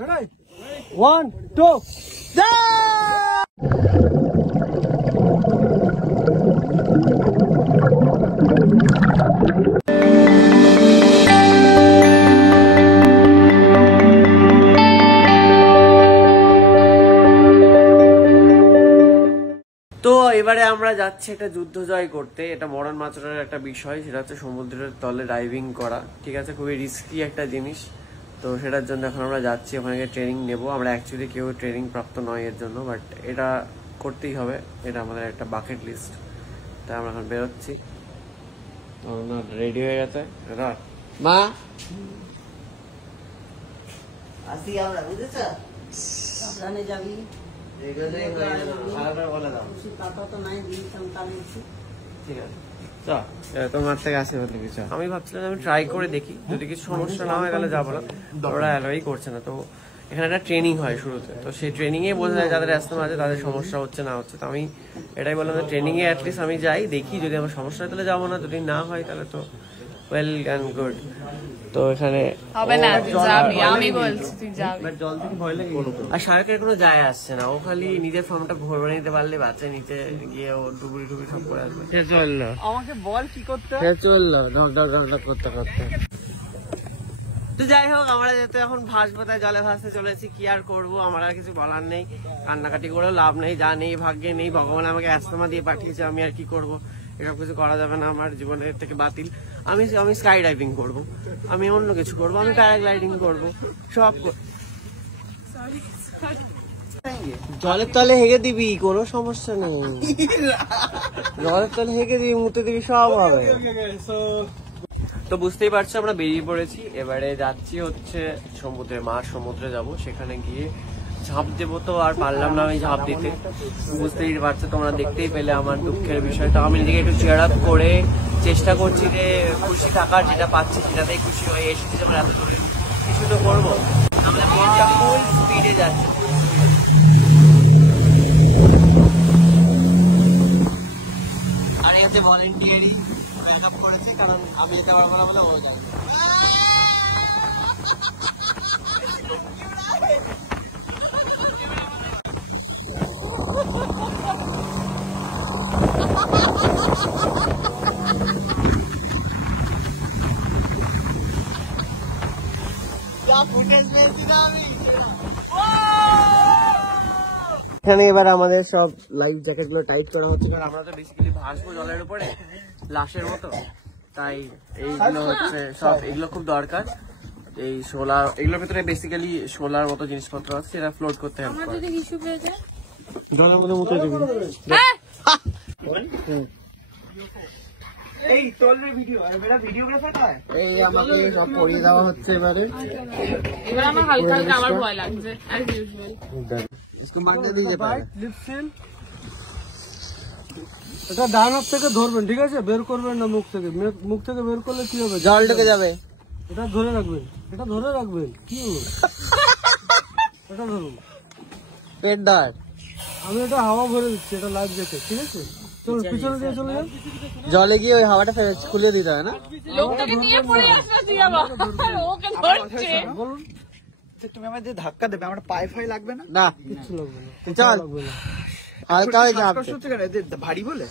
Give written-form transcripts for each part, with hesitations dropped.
Ready? 1, 2, তো এবারে আমরা যাচ্ছি একটা যুদ্ধ জয় করতে। এটা মডার্ন মাচুরার একটা বিষয়, সেটা হচ্ছে সমুদ্রের তলে ডাইভিং করা। ঠিক আছে, খুবই রিস্কি একটা জিনিস। তো সেটার জন্য এখন আমরা যাচ্ছি, ওখানে গিয়ে ট্রেনিং নেব। আমরা অ্যাকচুয়ালি কেউ ট্রেনিং প্রাপ্ত নয় এর জন্য, বাট এটা করতেই হবে, এটা আমাদের একটা বাকেট লিস্ট। তাই আমরা এখন বেরোচ্ছি। রেডি হয়ে গেছে মা, আসি আমরা, বুঝেছ? সাবধানে যাবি। তোমার থেকে আসি বলতে কিছু আমি ভাবছিলাম আমি ট্রাই করে দেখি, যদি কিছু সমস্যা না হয়ে গেলে যাবো না। ওরা অ্যালোই করছে না। তো এখানে একটা ট্রেনিং হয় শুরুতে, তো সেই ট্রেনিং এ বোঝা যায় যাদের অ্যাস্তমা আছে তাদের সমস্যা হচ্ছে না হচ্ছে। তো আমি এটাই বললাম যে ট্রেনিং এ অ্যাটলিস্ট আমি যাই, দেখি যদি আমার সমস্যা হয় তাহলে যাবো না, যদি না হয় তাহলে তো ওয়েল অ্যান্ড গুড। তো এখানে হবে না, তুই যাবি, আমি বলছি তুই যাবি। জল থেকে ভয় লাগে, আর শার্কের কোনো যায় আসছে না, ও খালি নিজের ফর্মটা ভরে নিতে পারলে বাচ্চা নিচে গিয়ে ও ডুবুরি টুবুরি সব করে আসবে। সে চললো, আমাকে বল কি করতে। সে চললো ঢক ঢক ঢক ঢক করতে করতে। তো যাই হোক, আমরা যেহেতু এখন ভাসবো তাই জলে ভাসতে চলেছি। কি আর করবো, আমার আর কিছু বলার নেই। কান্নাকাটি করেও লাভ নেই, যা নেই ভাগ্যে নেই। ভগবান আমাকে অ্যাস্তমা দিয়ে পাঠিয়েছে, আমি আর কি করবো? এসব কিছু করা যাবে না, আমার জীবনের থেকে বাতিল। আমি স্কাই ডাইভিং করবো, আমি অন্য কিছু করবো, আমি প্যারাগ্লাইডিং করবো, সব জলের তলে হেগে দিবি, কোনো সমস্যা নেই। জলের তলে হেগে দিবি, মুতে দিবি, সব হবে। তো বুঝতেই পারছো আমরা বেরিয়ে পড়েছি। এবারে যাচ্ছি হচ্ছে সমুদ্রে, সমুদ্রে যাব। সেখানে গিয়ে ঝাঁপ দেবো। তো আর পারলাম না আমি ঝাঁপ দিতে, বুঝতেই পারছো, তোমরা দেখতেই পেলে আমার দুঃখের বিষয়। তো আমি নিজেকে একটু চেয়ার আপ করে চেষ্টা করছি যে খুশি থাকার, যেটা পাচ্ছি সেটাতেই খুশি হয়ে এসেছি। যখন এত দূরে কিছু তো করবো, আমাদের বোটটা ফুল স্পিডে যাচ্ছে। আর এই হচ্ছে ভলেন্টিয়ারি ব্যাকআপ করেছে, কারণ আমি এটা আমার বলা বলে ও জানে। এখানে এবার আমাদের সব লাইফ জ্যাকেট গুলো টাইট করা হচ্ছে, কারণ আমরা তো বেসিক্যালি ভাসবো জলের উপরে লাশের মতো। তাই এইগুলো হচ্ছে সব, এগুলো খুব দরকার। এই সোলার, এগুলোর ভিতরে বেসিক্যালি সোলার মতো জিনিসপত্র আছে, সেটা ফ্লোট করতে হেল্প করে। জলের মধ্যে মুতে দিবি। এই তোলের ভিডিও, এবারে ভিডিওগ্রাফার হয়। এই আমাকে সব পরিয়ে দেওয়া হচ্ছে এবারে। এবার আমার হালকা হালকা আমার ভয় লাগছে অ্যাজ ইউজুয়াল। इसको मांगने दीजिए বাইট লিপ সিল। এটা ডান হাত থেকে ধরবেন, ঠিক আছে? বের করবেন না মুখ থেকে। মুখ থেকে বের করলে কি হবে? জল ঢুকে যাবে। এটা ধরে রাখবেন, এটা ধরে রাখবেন। কি হলো? এটা ধরুন, পেট দাঁড়। আমি এটা হাওয়া ভরে দিচ্ছি, এটা লাইফ জ্যাকেট, ঠিক আছে? চলো পিছনে দিয়ে চলে যান। জলে গিয়ে ওই হাওয়াটা খুলে দিতে হয় না? লোকটাকে নিয়ে পড়ে আসবে তুই আবার, ওকে ধরছে। বলুন, তুমি আমাদের ধাক্কা দেবে, আমার পায়ে ফায়ে লাগবে না? না, কিচ্ছু লাগবে না। চল হালকা হয়ে ঝাঁপ। ভারী বলে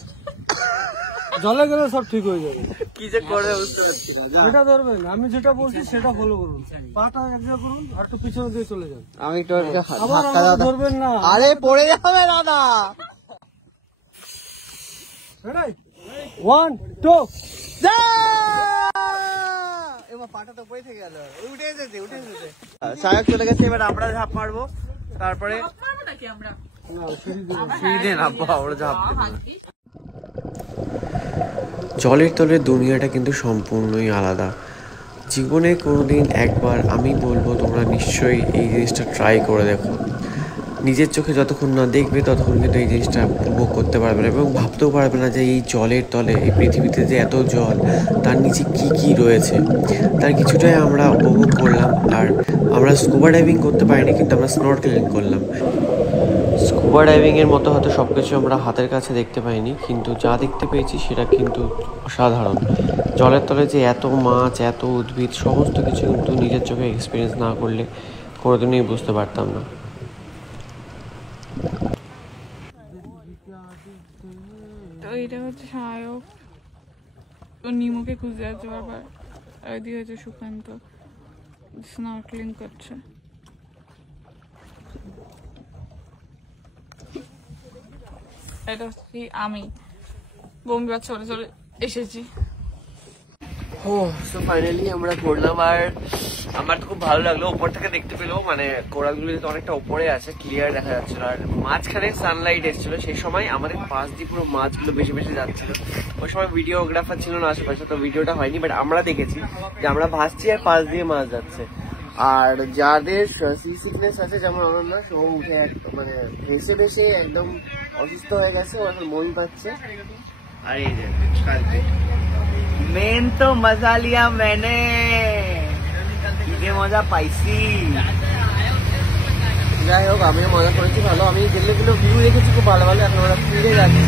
জলে গেলে সব ঠিক হয়ে যাবে। কি যে করে বুঝতে পারছি না। এটা ধরবেন, আমি যেটা বলছি সেটা ফলো করুন। পাটা এক জায়গা করুন, আর একটু পিছনে দিয়ে চলে যান। আমি একটু আবার আমাকে ধরবেন না। আরে পড়ে যাবে দাদা। রেডি 1, 2 পাটা তো পড়ে থেকে গেল, উঠে এসেছে উঠে এসেছে। সায়ক চলে গেছে, এবার আমরা ঝাঁপ মারবো। তারপরে সিঁড়ি দিয়ে নামবো, আমরা ঝাঁপ দেবো। জলের তলের দুনিয়াটা কিন্তু সম্পূর্ণই আলাদা। জীবনে কোনোদিন একবার আমি বলবো তোমরা নিশ্চয়ই এই জিনিসটা ট্রাই করে দেখো। নিজের চোখে যতক্ষণ না দেখবে ততক্ষণ কিন্তু এই জিনিসটা উপভোগ করতে পারবে না, এবং ভাবতেও পারবে না যে এই জলের তলে, এই পৃথিবীতে যে এত জল, তার নিচে কি কি রয়েছে, তার কিছুটাই আমরা উপভোগ করলাম। আর আমরা স্কুবা ডাইভিং করতে পারিনি, কিন্তু আমরা স্নরকেলিং করলাম। স্কুবা ডাইভিংয়ের মতো হয়তো সব কিছু আমরা হাতের কাছে দেখতে পাইনি, কিন্তু যা দেখতে পেয়েছি সেটা কিন্তু অসাধারণ। জলের তলে যে এত মাছ, এত উদ্ভিদ, সমস্ত কিছু কিন্তু নিজের চোখে এক্সপিরিয়েন্স না করলে কোনোদিনই বুঝতে পারতাম না। তো এটা হচ্ছে সায়ক, ও নিমুকে খুঁজে আছে বারবার। আর এদিকে হচ্ছে সুকান্ত স্নর্কেলিং করছে। এটা হচ্ছে আমি বোম্বে চলে চলে এসেছি। ও সো ফাইনালি আমরা করলাম। আর আমার তো খুব ভালো লাগলো, উপর থেকে দেখতে পেলেও মানে কোরালগুলো তো অনেকটা উপরে আছে, ক্লিয়ার দেখা যাচ্ছিল। আর মাঝখানে সানলাইট এসেছিল, সেই সময় আমাদের পাশ দিয়ে পুরো মাছগুলো বেশি বেশি যাচ্ছিল। ওই সময় ভিডিওগ্রাফার ছিল না আশেপাশে, তো ভিডিওটা হয়নি, বাট আমরা দেখেছি যে আমরা ভাসছি আর পাশ দিয়ে মাছ যাচ্ছে। আর যাদের সি সিকনেস আছে যেমন অনন্যা, সে উঠে মানে ভেসে ভেসে একদম অসুস্থ হয়ে গেছে, ও এখন মই পাচ্ছে। আর এই যে কালকে মেন তো মজা লিয়া मैंने, মজা পাইছি। যাই হোক, আমিও মজা করেছি ভালো। আমি যেগুলো ভিউ দেখেছি খুব ভালো ভালো, এখন আমরা ফিরে যাচ্ছি।